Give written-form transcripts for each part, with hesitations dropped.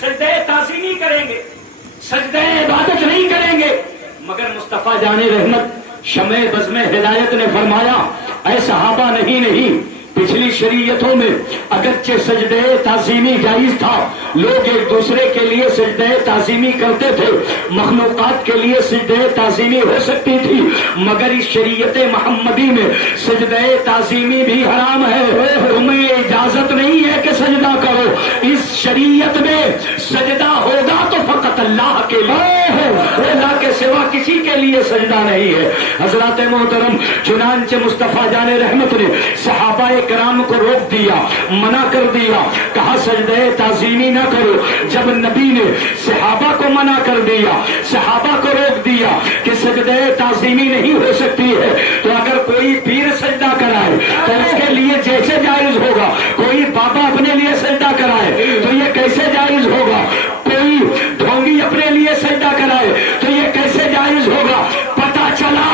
سجدہ تعظیمی کریں گے، سجدہ عبادت نہیں کریں گے، مگر مصطفیٰ جان رحمت شمع بزم ہدایت نے فرمایا اے صحابہ نہیں، پچھلی شریعتوں میں اگرچہ سجدہ تعظیمی جائز تھا، لوگ ایک دوسرے کے لیے سجدہ تعظیمی کرتے تھے، مخلوقات کے لیے سجدہ تعظیمی ہو سکتی تھی، مگر اس شریعت محمدی میں سجدہ تعظیمی بھی حرام ہے، تمہیں اجازت نہیں ہے کہ سجدہ کرو۔ اس شریعت میں سجدہ ہوگا تو فقط اللہ کے لیے ہے، اللہ کے سوا کسی کے لیے سجدہ نہیں ہے۔ حضرات محترم، چنانچہ مصطفیٰ جان رحمت نے صحابہ کرام کو روک دیا، منع کر دیا، کہا سجدہ تعظیمی نہ کرو۔ جب نبی نے صحابہ کو منع کر دیا، صحابہ کو روک دیا کہ سجدہ تعظیمی نہیں ہو سکتی ہے، تو اگر کوئی پیر سجدہ کرائے تو اس کے لیے جیسے جائز ہوگا، کوئی بابا اپنے لیے سجدہ کرائے تو یہ کیسے جائز ہوگا، کوئی ڈھونگی اپنے لیے سجدہ کرائے تو یہ کیسے جائز ہوگا۔ پتہ چلا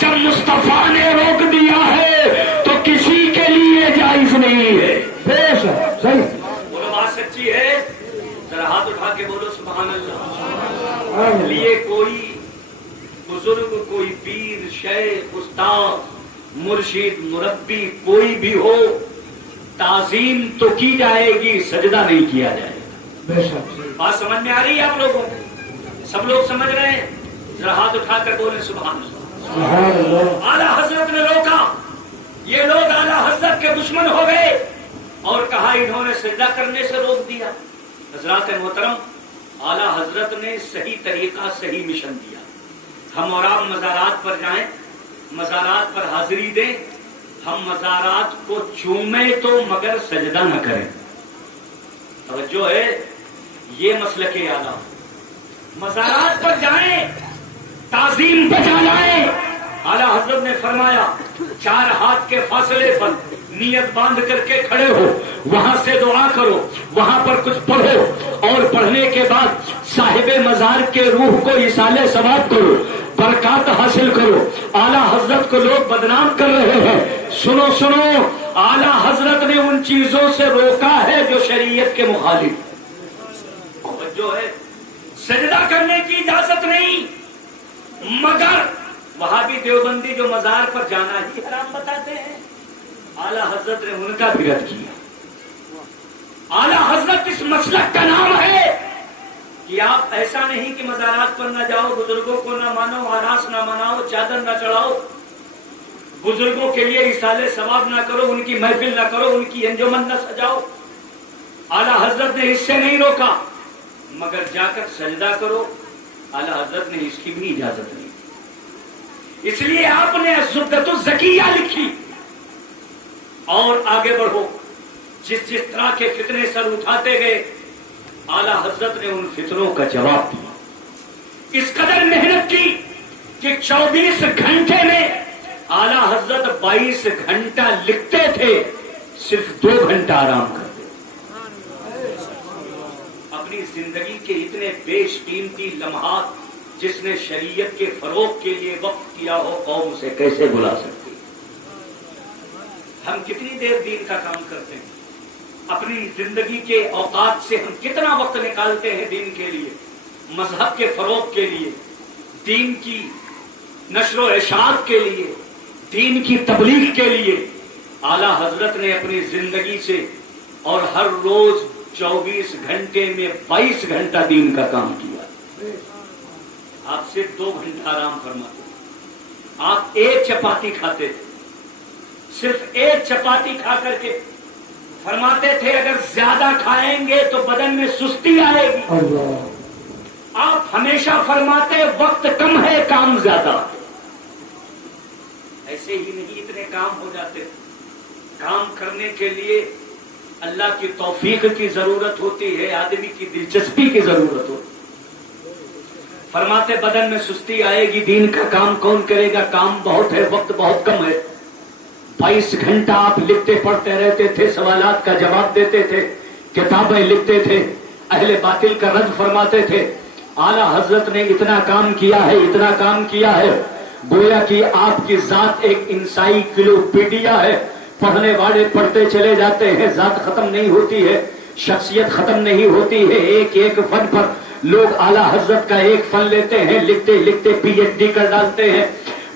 جب مصطفیٰ نے روک دیا ہے تو کسی کے لیے جائز نہیں ہے۔ صحیح بولو، بات سچی ہے، ذرا ہاتھ اٹھا کے بولو سبحان اللہ۔ اس لیے کوئی بزرگ، کوئی پیر، شیخ، استاد، مرشد، مربی کوئی بھی ہو، تعظیم تو کی جائے گی، سجدہ نہیں کیا جائے گا۔ بات سمجھ میں آ رہی ہے آپ لوگوں کو؟ سب لوگ سمجھ رہے ہیں؟ ذرا ہاتھ اٹھا کر بولیں سبحان اللہ۔ اعلیٰ حضرت نے روکا، یہ لوگ اعلیٰ حضرت کے دشمن ہو گئے اور کہا انہوں نے سجدہ کرنے سے روک دیا۔ حضرات محترم، اعلیٰ حضرت نے صحیح طریقہ، صحیح مشن دیا۔ ہم اور آپ مزارات پر جائیں، مزارات پر حاضری دیں، ہم مزارات کو چومیں تو مگر سجدہ نہ کریں۔ توجہ ہے، یہ مسلک اعلیٰ۔ مزارات پر جائیں، تعظیم پہ جائیں، اعلیٰ حضرت نے فرمایا 4 ہاتھ کے فاصلے پر نیت باندھ کر کے کھڑے ہو، وہاں سے دعا کرو، وہاں پر کچھ پڑھو، اور پڑھنے کے بعد صاحب مزار کے روح کو ایصال ثواب کرو، برکات حاصل کرو۔ اعلیٰ حضرت کو لوگ بدنام کر رہے ہیں، سنو، اعلیٰ حضرت نے ان چیزوں سے روکا ہے جو شریعت کے مخالف۔ جو ہے سجدہ کرنے کی اجازت نہیں، مگر وہابی دیوبندی جو مزار پر جانا ہی حرام بتاتے ہیں، اعلیٰ حضرت نے ان کا بھی رد کیا۔ اعلیٰ حضرت اس مسلک کا نام ہے کہ آپ ایسا نہیں کہ مزارات پر نہ جاؤ، بزرگوں کو نہ مانو، آراس نہ مناؤ، چادر نہ چڑھاؤ، بزرگوں کے لیے ایصال ثواب نہ کرو، ان کی محفل نہ کرو، ان کی انجمن نہ سجاؤ۔ اعلیٰ حضرت نے اس سے نہیں روکا، مگر جا کر سجدہ کرو، اعلیٰ حضرت نے اس کی بھی اجازت نہیں۔ اس لیے آپ نے الزبدۃ الزکیہ لکھی اور آگے بڑھو۔ جس طرح کے فتنے سر اٹھاتے گئے، اعلیٰ حضرت نے ان فتنوں کا جواب دیا۔ اس قدر محنت کی کہ 24 گھنٹے میں اعلیٰ حضرت 22 گھنٹہ لکھتے تھے، صرف 2 گھنٹہ آرام کرتے۔ اپنی زندگی کے اتنے بیش قیمتی لمحات جس نے شریعت کے فروغ کے لیے وقف کیا ہو، قوم اسے کیسے بلا سکتی؟ ہم کتنی دیر دین کا کام کرتے ہیں؟ اپنی زندگی کے اوقات سے ہم کتنا وقت نکالتے ہیں دین کے لیے، مذہب کے فروغ کے لیے، دین کی نشر و اشاعت کے لیے، دین کی تبلیغ کے لیے؟ اعلیٰ حضرت نے اپنی زندگی سے اور ہر روز 24 گھنٹے میں 22 گھنٹہ دین کا کام کیا۔ آپ صرف 2 گھنٹہ آرام فرماتے تھے، آپ 1 چپاتی کھاتے تھے، صرف 1 چپاتی کھا کر کے فرماتے تھے اگر زیادہ کھائیں گے تو بدن میں سستی آئے گی۔ آپ ہمیشہ فرماتے وقت کم ہے، کام زیادہ۔ ایسے ہی نہیں اتنے کام ہو جاتے، کام کرنے کے لیے اللہ کی توفیق کی ضرورت ہوتی ہے، آدمی کی دلچسپی کی ضرورت ہوتی ہے۔ فرماتے بدن میں سستی آئے گی، دین کا کام کون کرے گا، کام بہت ہے، وقت بہت کم ہے۔ 22 گھنٹہ آپ لکھتے پڑھتے رہتے تھے، سوالات کا جواب دیتے تھے، کتابیں لکھتے تھے، اہل باطل کا رد فرماتے تھے۔ اعلیٰ حضرت نے اتنا کام کیا ہے، اتنا کام کیا ہے، گویا کہ آپ کی ذات ایک انسائیکلوپیڈیا ہے، پڑھنے والے پڑھتے چلے جاتے ہیں، ذات ختم نہیں ہوتی ہے۔ شخصیت ختم نہیں ہوتی ہے، ایک ایک فن پر لوگ اعلیٰ حضرت کا ایک فن لیتے ہیں، لکھتے لکھتے پی ایچ ڈی کر ڈالتے ہیں،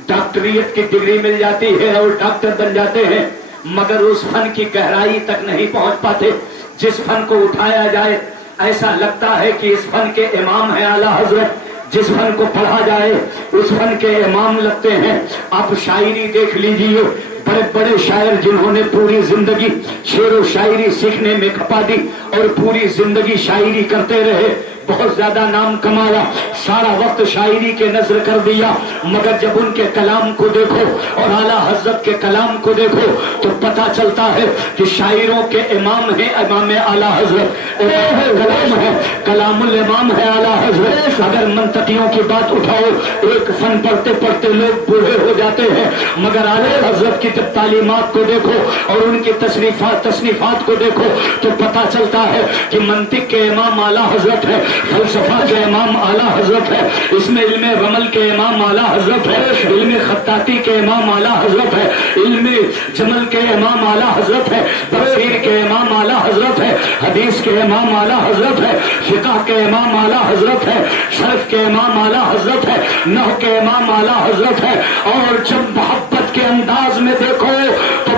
ڈاکٹریٹ کی ڈگری مل جاتی ہے اور ڈاکٹر بن جاتے ہیں، مگر اس فن کی گہرائی تک نہیں پہنچ پاتے۔ جس فن کو اٹھایا جائے ایسا لگتا ہے کہ اس فن کے امام ہیں اعلیٰ حضرت، جس فن کو پڑھا جائے اس فن کے امام لگتے ہیں۔ آپ شاعری دیکھ لیجئے، بڑے بڑے شاعر جنہوں نے پوری زندگی شعر و شاعری سیکھنے میں کھپا دی اور پوری زندگی شاعری کرتے رہے، بہت زیادہ نام کمایا، سارا وقت شاعری کے نظر کر دیا، مگر جب ان کے کلام کو دیکھو اور اعلیٰ حضرت کے کلام کو دیکھو تو پتہ چلتا ہے کہ شاعروں کے امام ہیں امام اعلیٰ حضرت، کلام ہے کلام الامام ہے اعلیٰ حضرت۔ اگر منطقیوں کی بات اٹھاؤ، ایک فن پڑھتے پڑھتے لوگ بوڑھے ہو جاتے ہیں، مگر اعلیٰ حضرت کی جب تعلیمات کو دیکھو اور ان کی تصنیفات کو دیکھو تو پتہ چلتا ہے کہ منطق کے امام اعلیٰ حضرت ہے، فلسفہ کے امام اعلیٰ حضرت ہے، اس میں علم رمل کے امام اعلیٰ حضرت ہے، علم خطاطی کے امام اعلیٰ حضرت ہے، علم جمل کے امام اعلیٰ حضرت ہے، تفسیر کے امام اعلیٰ حضرت ہے، حدیث کے امام اعلیٰ حضرت ہے، فقہ کے امام اعلیٰ حضرت ہے، صرف کے امام اعلیٰ حضرت ہے، نحو کے امام اعلیٰ حضرت ہے۔ اور جب محبت کے انداز میں دیکھو تو